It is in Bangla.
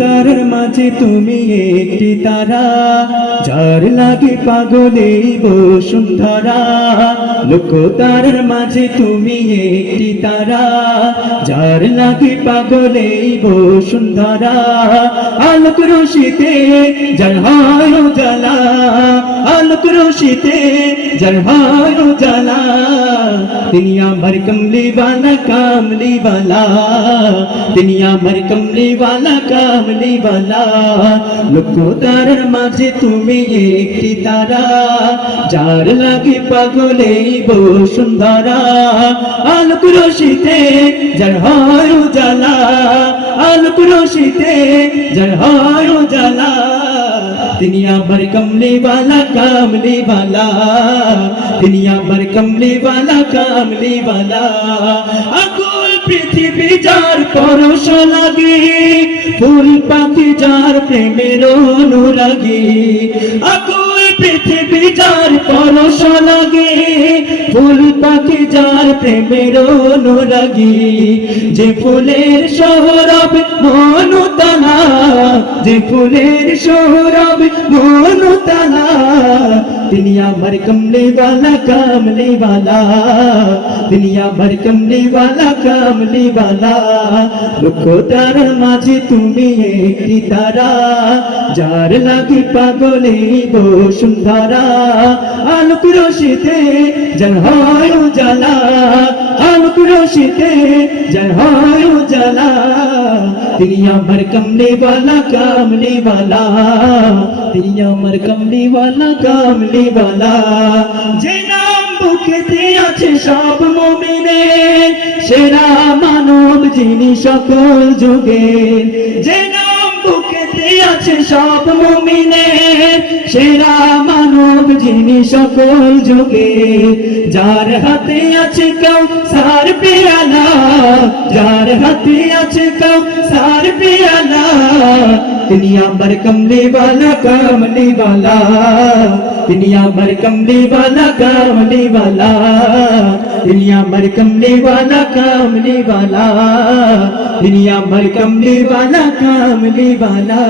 তারার মাঝে তুমি একটি তারা, যার লাগে পাগলে বসুন্ধরা। লক্ষ তারার মাঝে তুমি একটি তারা, যার লাগে পাগলে বসুন্ধরা। আলোক রশিতে যার হয় উজালা, আলোক রশিতে যার হয় উজালা। তিনি আমার কমলিওয়ালা কামলিওয়ালা, তিনি আমার কমলিওয়ালা কামলিওয়ালা। লক্ষ তারার মাঝে তুমি একটি তারা, যার লাগে পাগলে বসুন্ধরা। আলোক রশিতে যার হয় উজালা, আলোক রশিতে যার হয় উজালা। তিনি আমার কমলিওয়ালা কামলিওয়ালা, তিনি আমার কমলিওয়ালা কামলিওয়ালা। আকুল পৃথিবী যার পরশ লাগে, ফুল পাখি যার প্রেমের অনুরাগী। আকুল পৃথিবী যার পরশ লাগে, ফুল পাখি যার প্রেমের অনুরাগী। যে ফুলের সৌরভ মনুতালা, যে ফুলের সৌরভ মনুতালা। তিনি আমার কমলিওয়ালা কামলিওয়ালা, তিনি আমার কমলিওয়ালা কামলিওয়ালা। লক্ষ তারার মাঝে তুমি একটি তারা, যার লাগে পাগলে বসুন্ধরা। আলোক রশিতে যার হয় উজালা, আলোক রশিতে যার হয় উজালা। তিনি আমার কমলিওয়ালা কামলিওয়ালা, তিনি আমার কমলিওয়ালা কামলিওয়ালা। যে নাম বুকেতে আছে সব মুমিনের, সেরা মানব যিনি সকল যুগের। যে নাম বুকেতে আছে সব মুমিনের, সেরা মানব যিনি সকল যুগের। যার হাতে আছে কাউসার পেয়ালা, যার হাতে আছে কাউসার পেয়ালা। তিনি আমার কমলিওয়ালা কামলিওয়ালা, তিনি আমার কমলিওয়ালা কামলিওয়ালা, তিনি আমার কমলিওয়ালা কামলিওয়ালা, তিনি আমার কমলিওয়ালা কামলিওয়ালা।